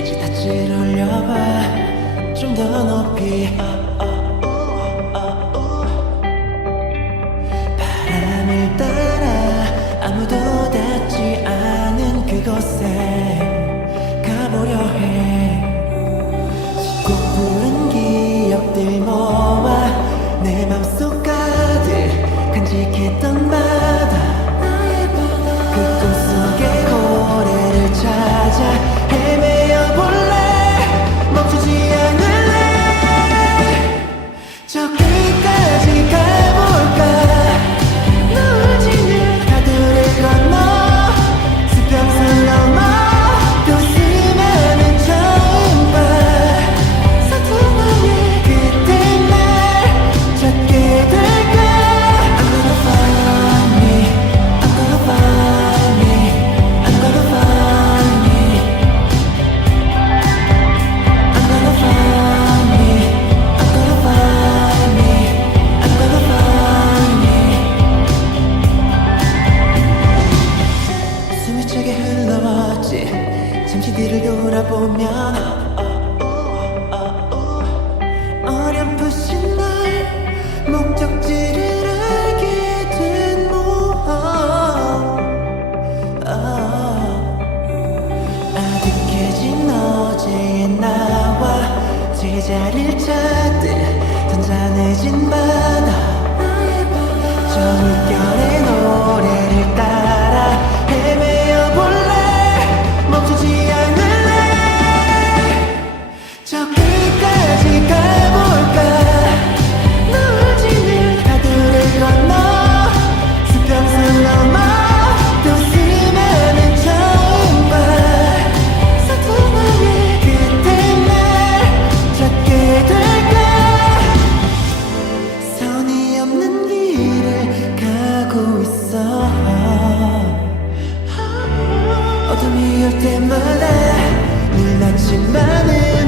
이제 다시 올려봐. 좀 더 높이. 바람을 따라 아무도 닿지 않은 그곳에 가보려 해꽃 푸른 기억들 모아 내 맘속 가득 간직했던 바다. 그곳 속에 고래를 찾아 흘러왔지 잠시 뒤를 돌아보면 어렴풋이 날 목적지를 알게 된 모험 아. 아득해진 어제의 나와 제자리를 찾 어둠이 올 때마다 늘 낮지만은